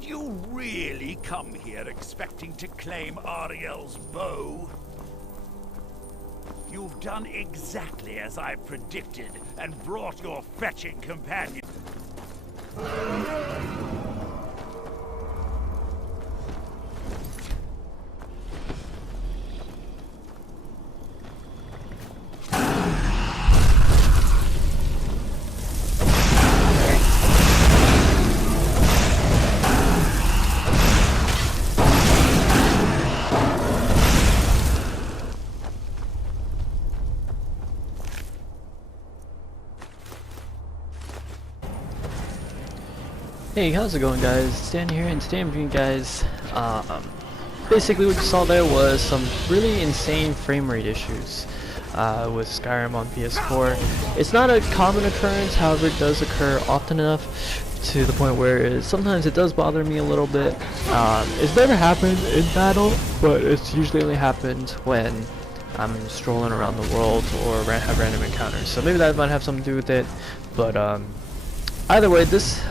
Did you really come here expecting to claim Ariel's bow? You've done exactly as I predicted and brought your fetching companion. Hey, how's it going, guys? Stan here, and today I'm bringing you guys, basically what you saw there was some really insane frame rate issues with Skyrim on PS4. It's not a common occurrence, however it does occur often enough to the point where sometimes it does bother me a little bit. It's never happened in battle, but it's usually only happened when I'm strolling around the world or have random encounters. So maybe that might have something to do with it, but either way, this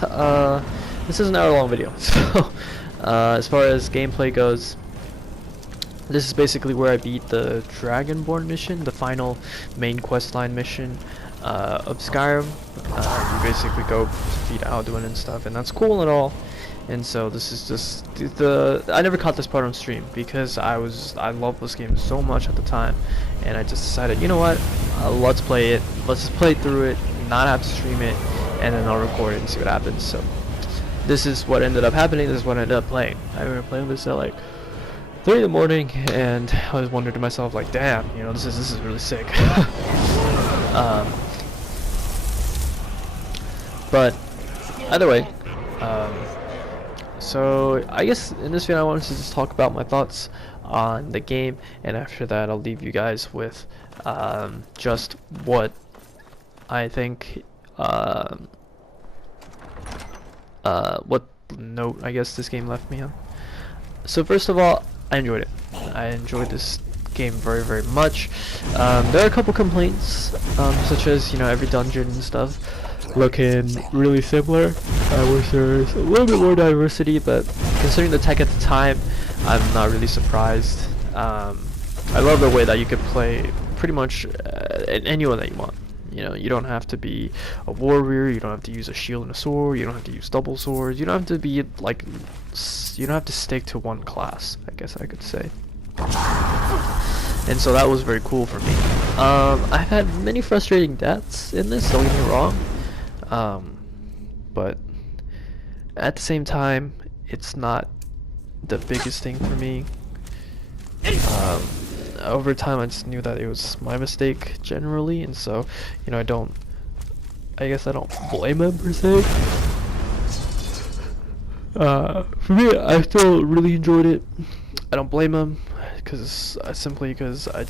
is an hour-long video. So, as far as gameplay goes, this is basically where I beat the Dragonborn mission, the final main questline mission of Skyrim. You basically go defeat Alduin and stuff, and that's cool and all. And so this is just I never caught this part on stream because I loved this game so much at the time, and I just decided, you know what, let's play it. Let's just play through it, not have to stream it, and then I'll record it and see what happens. So this is what ended up happening. This is what I ended up playing. I remember playing this at like 3 in the morning, and I was wondering to myself, like, damn, you know, this is really sick. But either way, so I guess in this video I wanted to just talk about my thoughts on the game, and after that I'll leave you guys with just what I think, what note I guess this game left me on. So first of all, I enjoyed it. I enjoyed this game very, very much. There are a couple complaints, such as, you know, every dungeon and stuff looking really similar. I wish there was a little bit more diversity, but considering the tech at the time, I'm not really surprised. I love the way that you could play pretty much anyone that you want. You know, you don't have to be a warrior, you don't have to use a shield and a sword, you don't have to use double swords, you don't have to be like, you don't have to stick to one class, I guess I could say. And so that was very cool for me. I've had many frustrating deaths in this, don't get me wrong. But at the same time, it's not the biggest thing for me. Over time I just knew that it was my mistake generally, and so, you know, I guess I don't blame him per se. For me, I still really enjoyed it. I don't blame him simply because I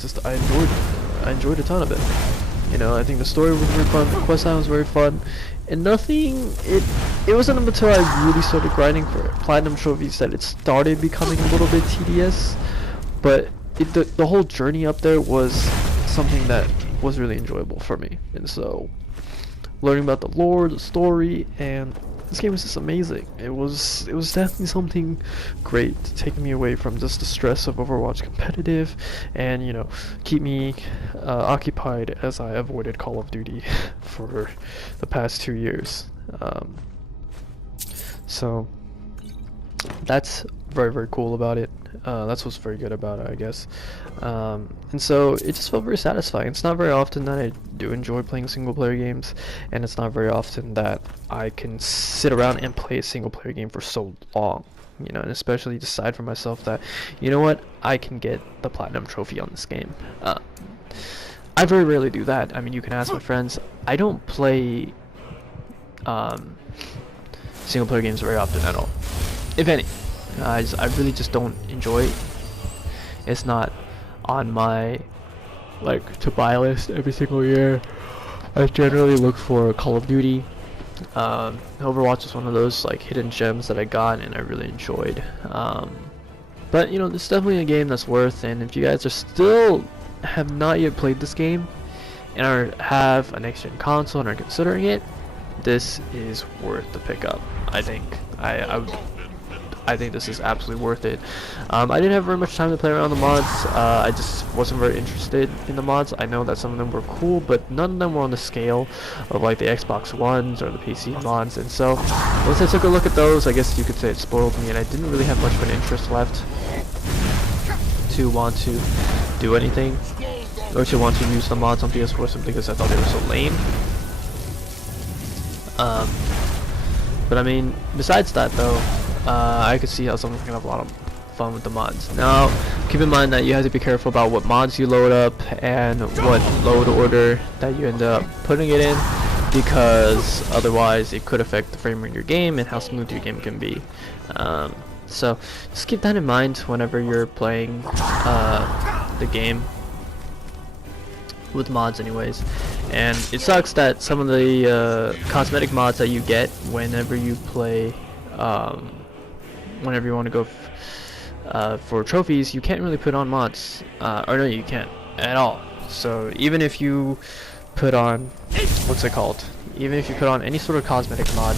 enjoyed a ton of it. You know, I think the story was very fun, the quest line was very fun, and it wasn't until I really started grinding for platinum trophies that it started becoming a little bit tedious. But the whole journey up there was something that was really enjoyable for me, and so learning about the lore, the story, and this game was just amazing. It was definitely something great, taking me away from just the stress of Overwatch competitive, and, you know, keep me occupied as I avoided Call of Duty for the past 2 years. So that's very, very cool about it. That's what's very good about it, I guess. And so it just felt very satisfying. It's not very often that I do enjoy playing single player games, and it's not very often that I can sit around and play a single player game for so long, you know, and especially decide for myself that, you know what, I can get the platinum trophy on this game. I very rarely do that. I mean, you can ask my friends. I don't play single player games very often at all, if any. I really just don't enjoy it. It's not on my like to buy list every single year. I generally look for Call of Duty. Overwatch is one of those like hidden gems that I got and I really enjoyed. But you know, it's definitely a game that's worth. And if you guys are still have not yet played this game and have a next gen console and are considering it, this is worth the pickup. I think I would I think this is absolutely worth it. I didn't have very much time to play around the mods. I just wasn't very interested in the mods. I know that some of them were cool, but none of them were on the scale of like the Xbox Ones or the PC mods. And so once I took a look at those, I guess you could say it spoiled me, and I didn't really have much of an interest left to want to do anything or to want to use the mods on PS4 simply because I thought they were so lame. But I mean, besides that though, I could see how someone can have a lot of fun with the mods. Now, keep in mind that you have to be careful about what mods you load up and what load order that you end up putting it in, because otherwise it could affect the frame rate of your game and how smooth your game can be. So just keep that in mind whenever you're playing the game with mods anyways. And it sucks that some of the cosmetic mods that you get whenever you play, whenever you want to go for trophies, you can't really put on mods, or no, you can't at all. So even if you put on, what's it called, even if you put on any sort of cosmetic mod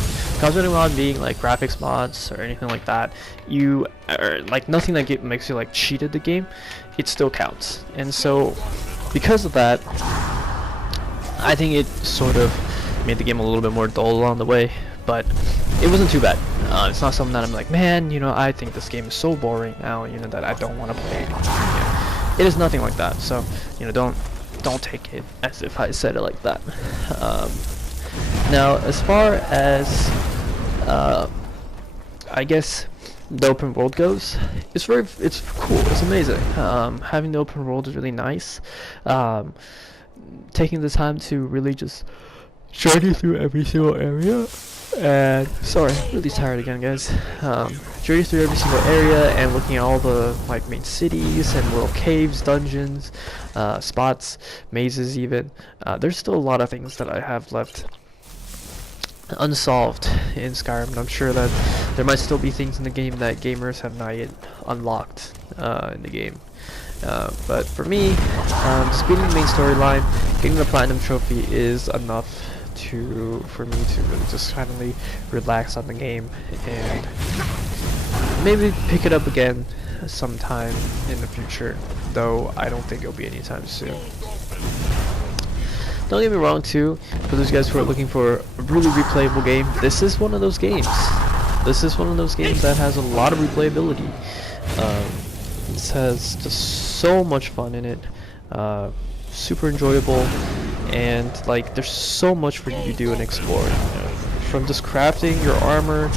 being like graphics mods or anything like that, you are like nothing that makes you like cheated the game, it still counts. And so because of that, I think it sort of made the game a little bit more dull along the way, but it wasn't too bad. It's not something that I'm like, man, you know, I think this game is so boring now, you know, that I don't want to play it. Yeah. It is nothing like that, so, you know, don't take it as if I said it like that. Now, as far as, I guess, the open world goes, it's cool, it's amazing. Having the open world is really nice. Taking the time to really just journey through every single area, and sorry, I'm really tired again, guys. Journey through every single area and looking at all the like main cities and little caves, dungeons, spots, mazes even. There's still a lot of things that I have left unsolved in Skyrim, and I'm sure that there might still be things in the game that gamers have not yet unlocked in the game. But for me, speeding the main storyline, getting the platinum trophy is enough for me to really just finally relax on the game and maybe pick it up again sometime in the future, though I don't think it'll be anytime soon. Don't get me wrong too, for those guys who are looking for a really replayable game, this is one of those games. This is one of those games that has a lot of replayability. This has just so much fun in it, super enjoyable, and like there's so much for you to do and explore. From just crafting your armor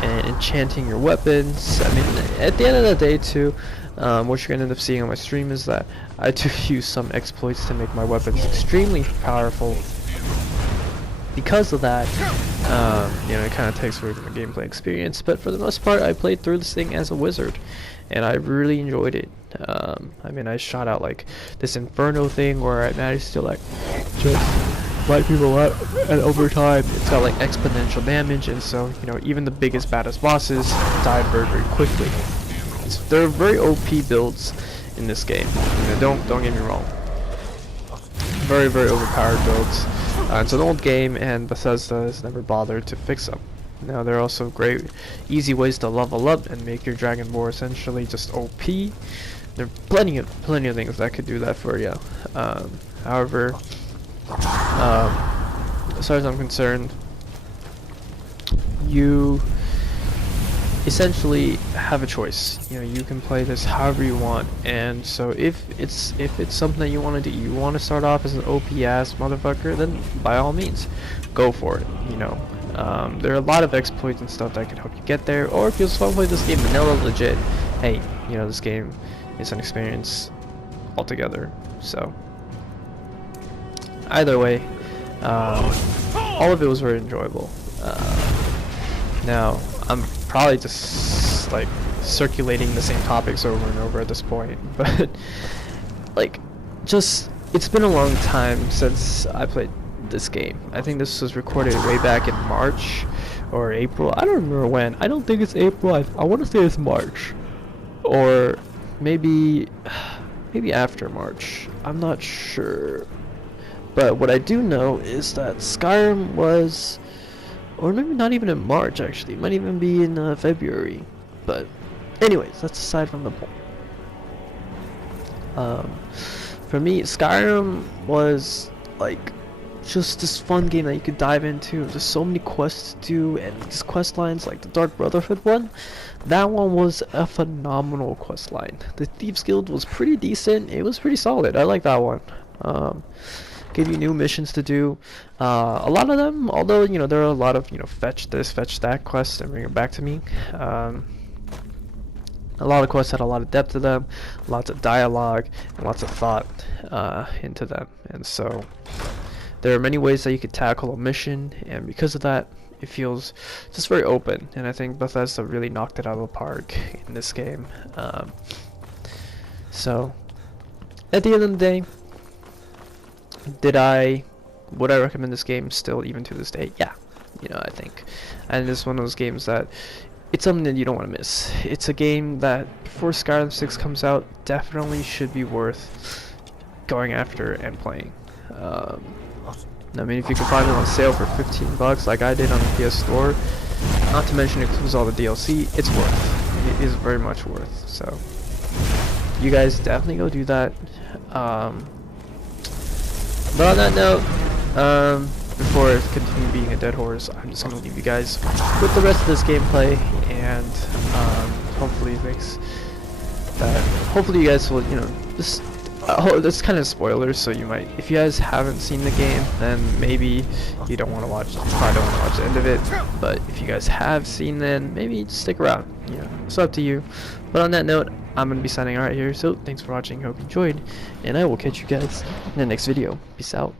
and enchanting your weapons. I mean, at the end of the day too, what you're gonna end up seeing on my stream is that I do use some exploits to make my weapons extremely powerful. Because of that, you know, it kind of takes away from the gameplay experience, but for the most part I played through this thing as a wizard and I really enjoyed it. I mean, I shot out like this inferno thing where I managed to like just light people up, and over time it's got like exponential damage, and so, you know, even the biggest baddest bosses die very, very quickly. So there are very OP builds in this game. You know, don't get me wrong. Very, very overpowered builds. It's an old game, and Bethesda has never bothered to fix them. Now, there are also great, easy ways to level up and make your dragon more essentially just OP. There are plenty of things that could do that for you. However, as far as I'm concerned, you essentially have a choice. You know, you can play this however you want, and so if it's something that you want to do, you want to start off as an OP ass motherfucker, then by all means, go for it. You know, there are a lot of exploits and stuff that can help you get there. Or if you just want to play this game vanilla legit, hey, you know, this game is an experience altogether. So either way, all of it was very enjoyable. Now, I'm probably just like circulating the same topics over and over at this point, but like, just, it's been a long time since I played this game. I think this was recorded way back in March or April. I don't remember when. I don't think it's April. I want to say it's March, or maybe after March. I'm not sure. But what I do know is that Skyrim was, or maybe not even in March actually, it might even be in February. But anyways, that's aside from the point. For me, Skyrim was like just this fun game that you could dive into. There's so many quests to do, and these quest lines, like the Dark Brotherhood one, that one was a phenomenal quest line. The Thieves Guild was pretty decent. It was pretty solid. I like that one. Gave you new missions to do. A lot of them, although there are a lot of fetch this, fetch that quests and bring it back to me. A lot of quests had a lot of depth to them, lots of dialogue, and lots of thought into them. And so there are many ways that you could tackle a mission, and because of that, it feels just very open. And I think Bethesda really knocked it out of the park in this game. So at the end of the day, would I recommend this game still, even to this day? Yeah, I think. And it's one of those games that it's something that you don't want to miss. It's a game that before Skyrim 6 comes out definitely should be worth going after and playing. I mean, if you can find it on sale for $15 like I did on the PS4, not to mention it includes all the DLC, it's worth. It is very much worth. So you guys definitely go do that. But on that note, before I continue being a dead horse, I'm just going to leave you guys with the rest of this gameplay, and hopefully it makes that. Hopefully you guys will, just. This kind of spoilers, so you might. If you guys haven't seen the game, then maybe you don't want to watch. You probably don't want to watch the end of it. But if you guys have seen, then maybe stick around. It's up to you. But on that note, I'm gonna be signing out here. So thanks for watching. Hope you enjoyed, and I will catch you guys in the next video. Peace out.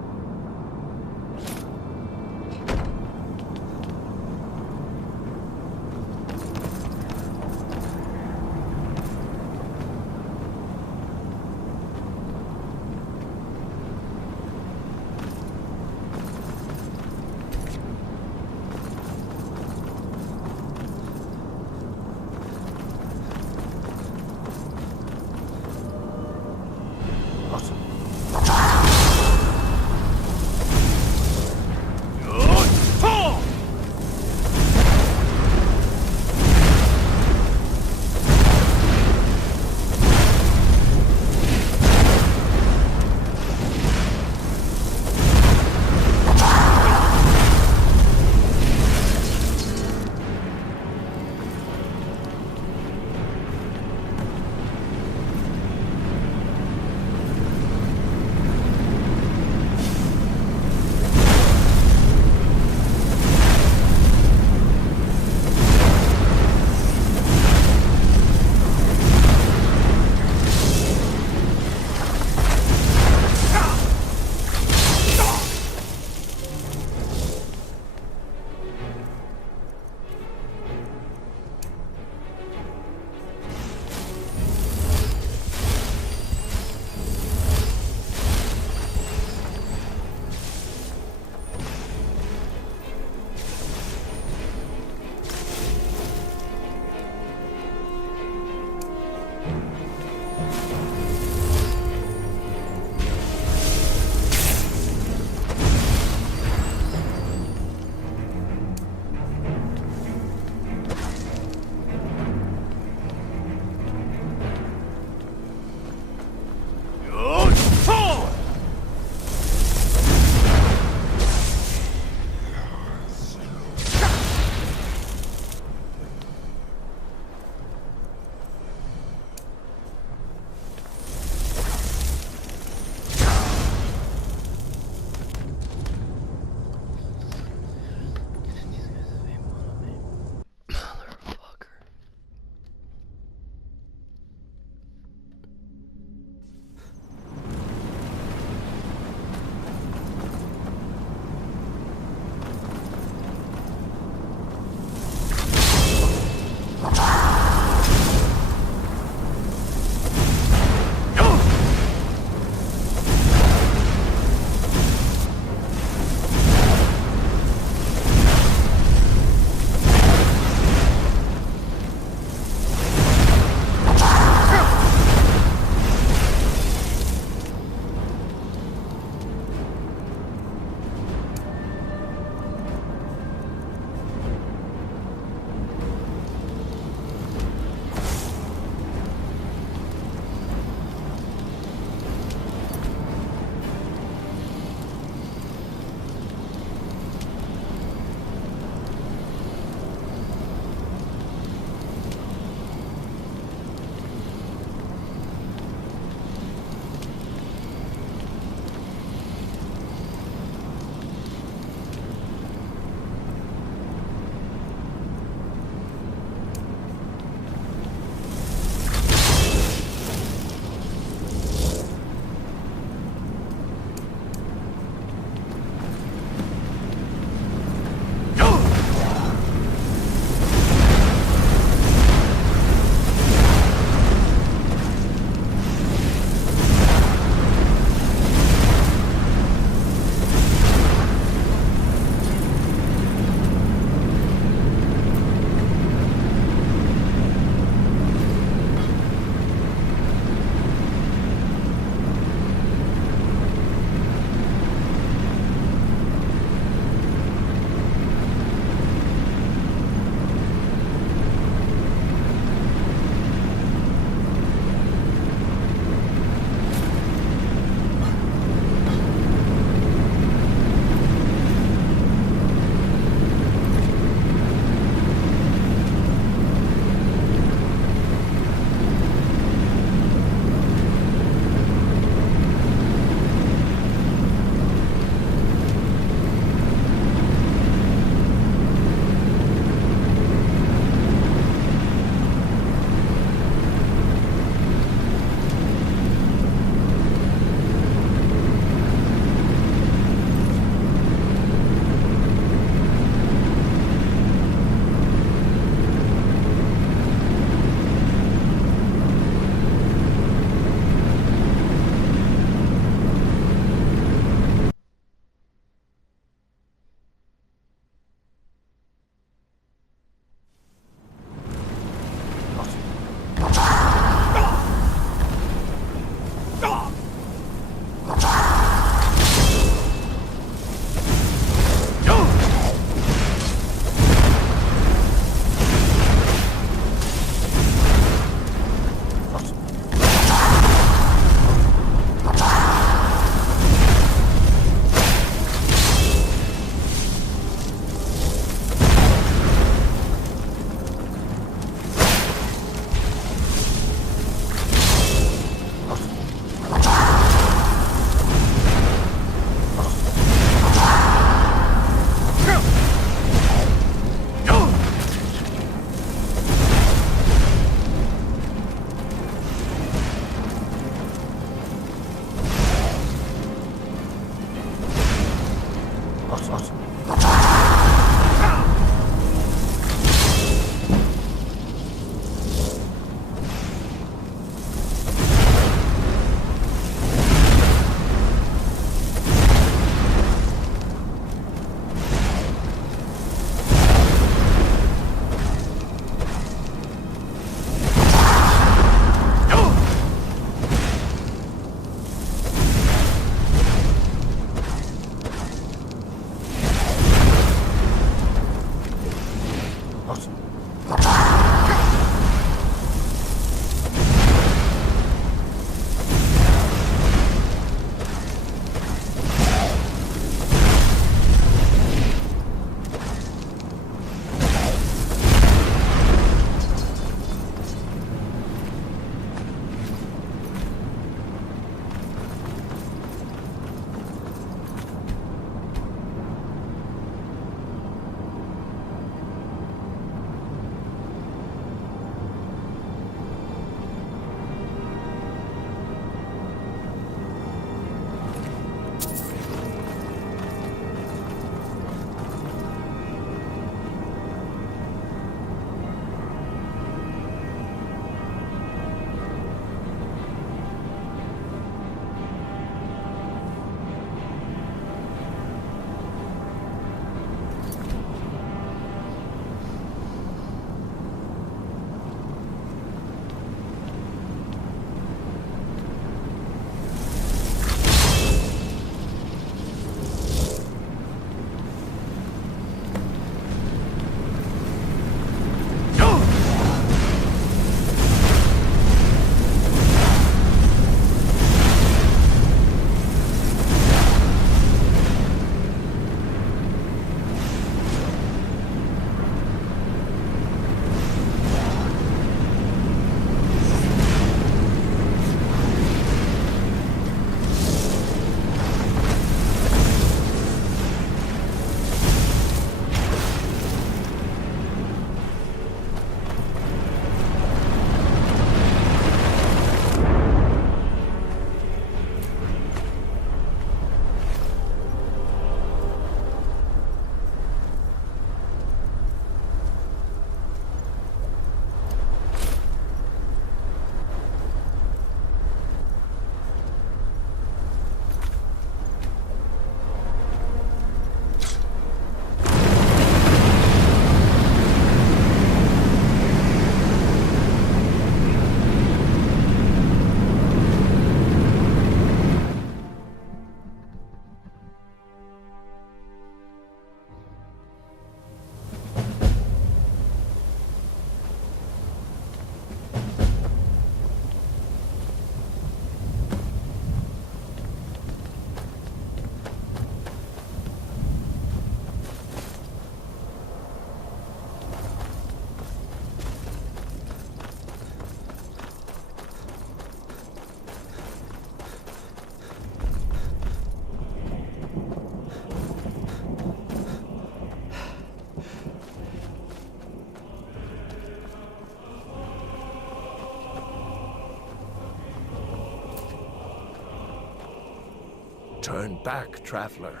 Turn back, traveler.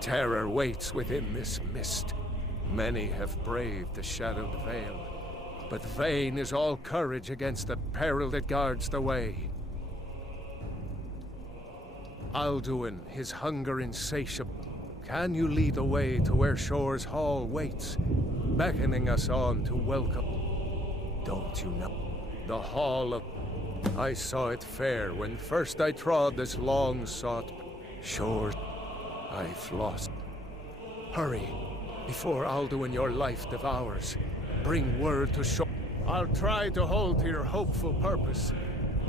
Terror waits within this mist. Many have braved the shadowed veil, but vain is all courage against the peril that guards the way. Alduin, his hunger insatiable, can you lead the way to where Shore's hall waits, beckoning us on to welcome? Don't you know? The hall of... I saw it fair when first I trod this long-sought shore. I've lost. Hurry, before Alduin your life devours. Bring word to Shore. I'll try to hold to your hopeful purpose.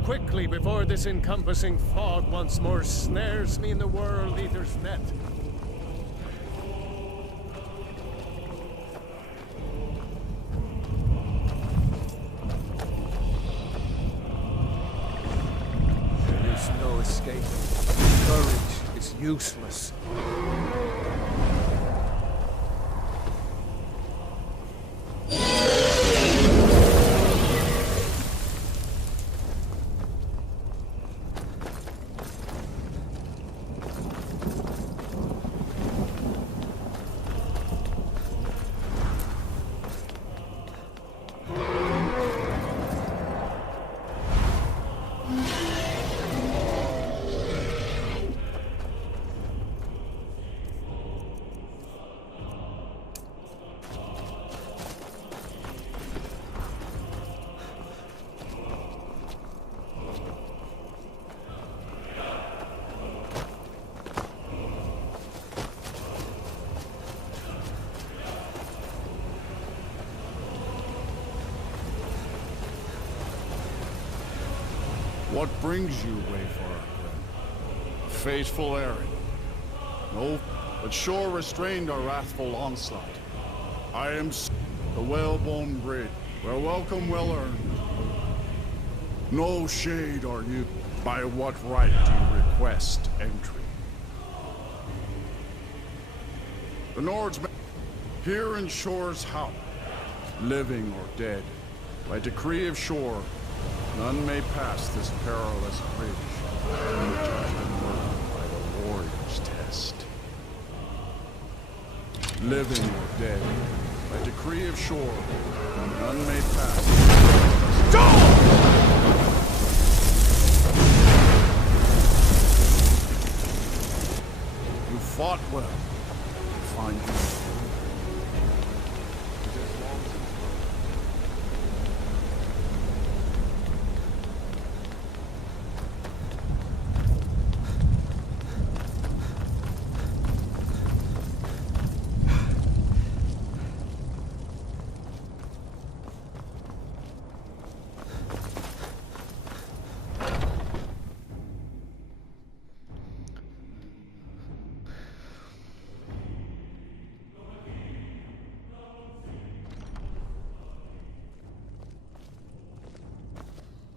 Quickly, before this encompassing fog once more snares me in the World Eater's net. There is no escape. Courage is useless. What brings you, Wayfarer? A fateful errand. No, but Shore restrained our wrathful onslaught. I am the well-born bridge, where welcome well earned. No shade are you. By what right do you request entry? The Nords here in Shore's house, living or dead, by decree of Shore, none may pass this perilous bridge, judgment worked by the warrior's test. Living or dead, by decree of Shore, none may pass. You fought well. I find you.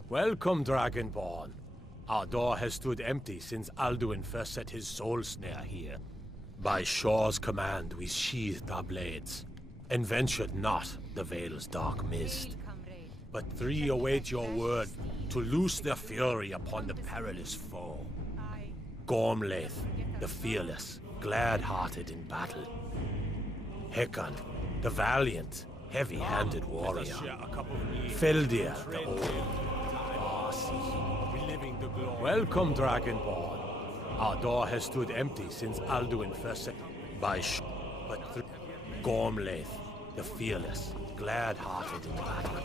Welcome, Dragonborn. Our door has stood empty since Alduin first set his soul snare here. By Shore's command, we sheathed our blades, and ventured not the Vale's dark mist. But three await your word to loose their fury upon the perilous foe. Gormlaith, the fearless, glad-hearted in battle. Hekon, the valiant, heavy-handed warrior. Feldir, the old. Welcome, Dragonborn. Our door has stood empty since Alduin first set by but Gormlaith, the fearless, glad-hearted in battle.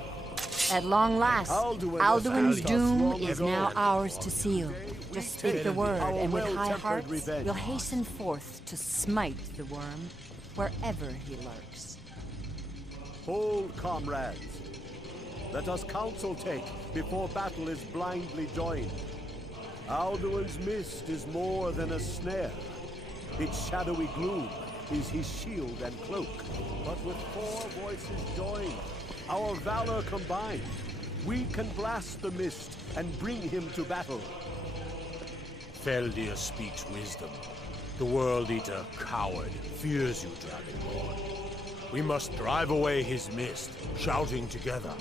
At long last, Alduin's doom is now ours to seal. Just speak the word, and with high hearts, we'll hasten forth to smite the worm, wherever he lurks. Hold, comrades. Let us counsel take before battle is blindly joined. Alduin's mist is more than a snare. Its shadowy gloom is his shield and cloak. But with four voices joined, our valor combined, we can blast the mist and bring him to battle. Feldir speaks wisdom. The World Eater, coward, fears you, Dragonborn. We must drive away his mist, shouting together.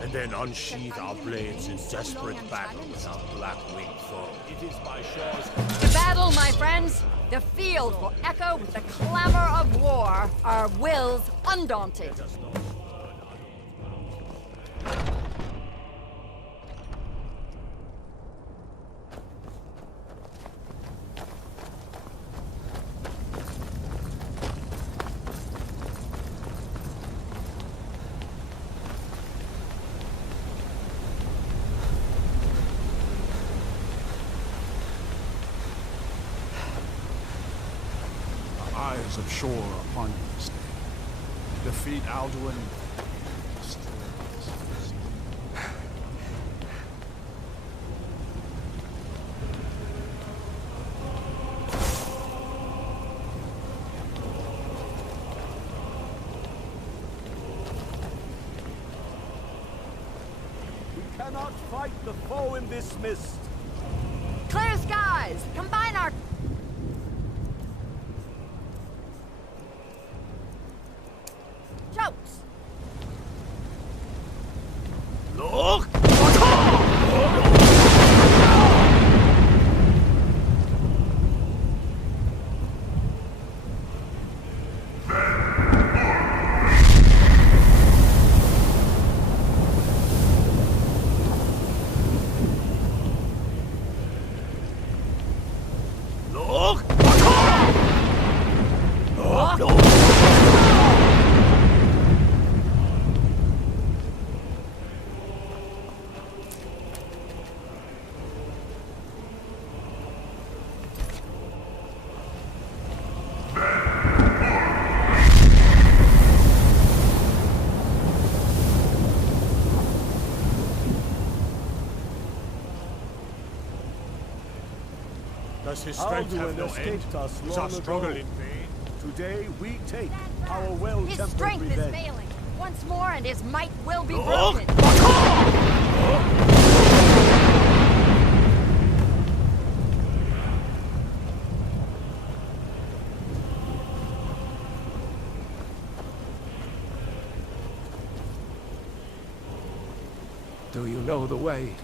and then unsheathe our blades in desperate battle with our black-winged foe. It is by Shaw's To battle, my friends! The field will echo with the clamor of war, our wills undaunted. Eyes of Shore upon you this day. Defeat Alduin. We cannot fight the foe in this mist. Clear skies! Combine our... Jokes! Look! Does his strength have no end? escaped us Is long our struggle ago. in vain? Today we take our His well-tempered strength is revenge. failing. Once more and his might will be broken. Do you know the way?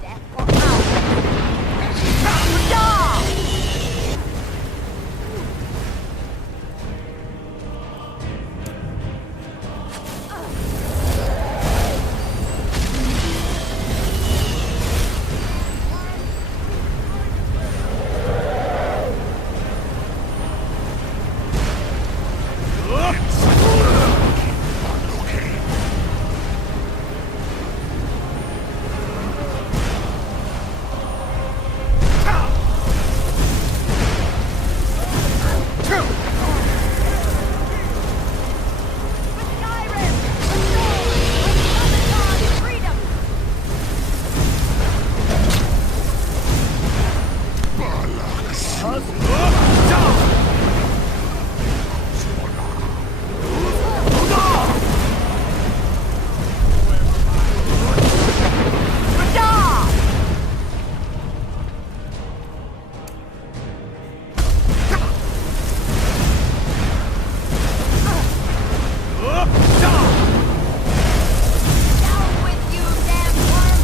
Step or out. Skyrim! Freedom! Down with you, damn worm!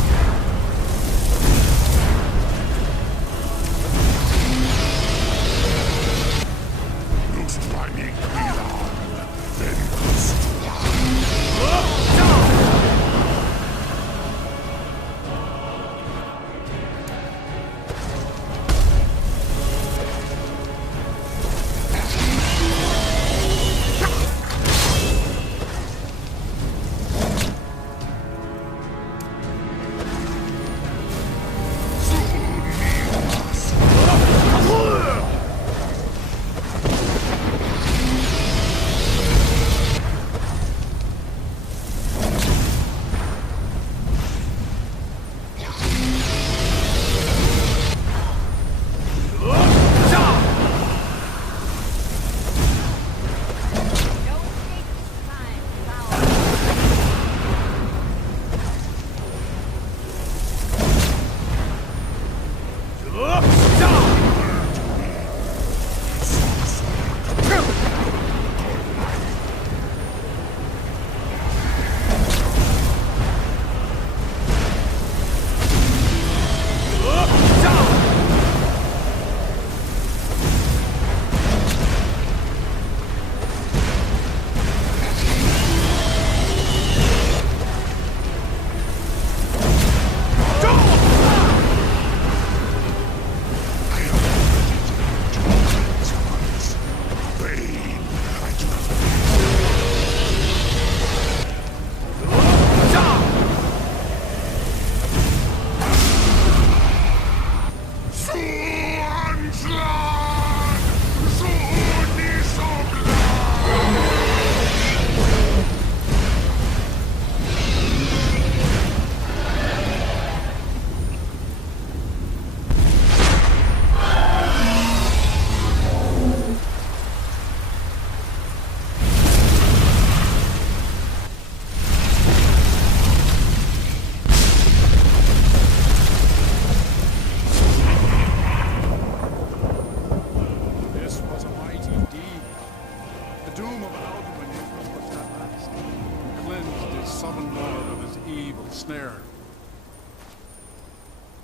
doom of Alduin was at last, and cleansed his southern lord of his evil snare.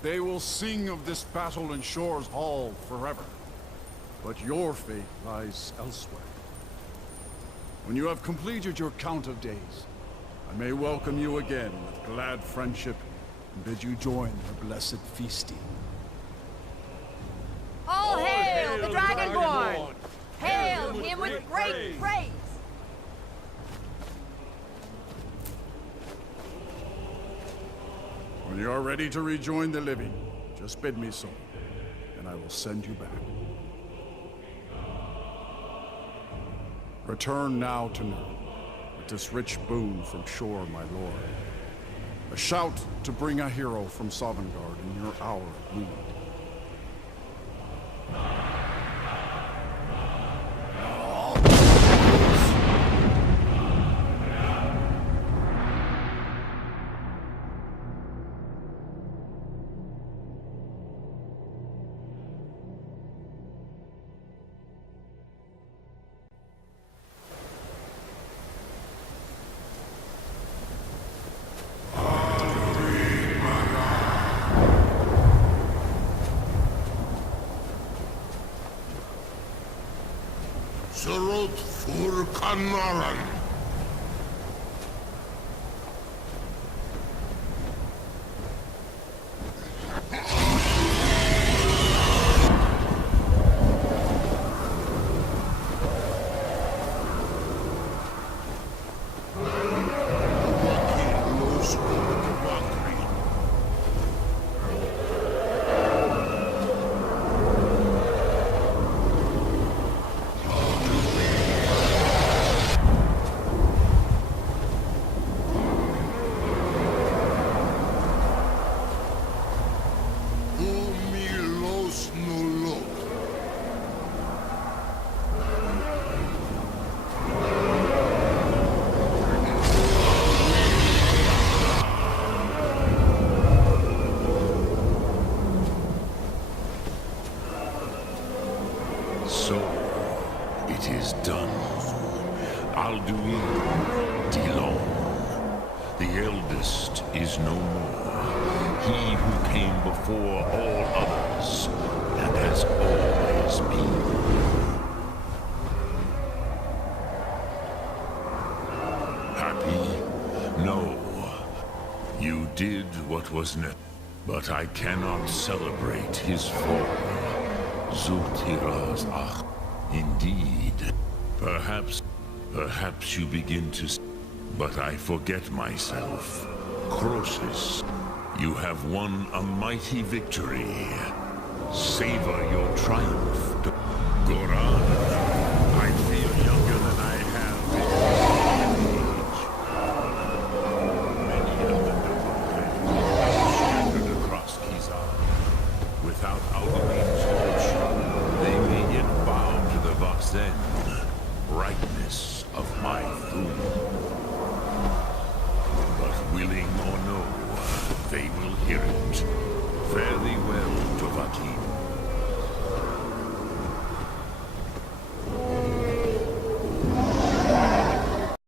They will sing of this battle in Shore's Hall forever, but your fate lies elsewhere. When you have completed your count of days, I may welcome you again with glad friendship and bid you join the blessed feasting. All hail the Dragonborn! Hail him with great praise! When you are ready to rejoin the living, just bid me so, and I will send you back. Return now to Nurn, with this rich boon from Shore, my lord. A shout to bring a hero from Sovngarde in your hour of need. Ps4 Framerate. So, it is done. Alduin, Dilon, the eldest is no more. He who came before all others, and has always been. Happy? No. You did what was necessary. But I cannot celebrate his fall. Zultiraz Ach. Indeed. Perhaps you begin to... But I forget myself. Croesus, you have won a mighty victory. Savor your triumph. Goran, I feel younger than I have been. Many of the noble clans scattered across Kizar. Without Alduin's lordship, they may yet bow to the Voxen, brightness of my throne. But willing or no, they will hear it. Fare thee well, Tovakin.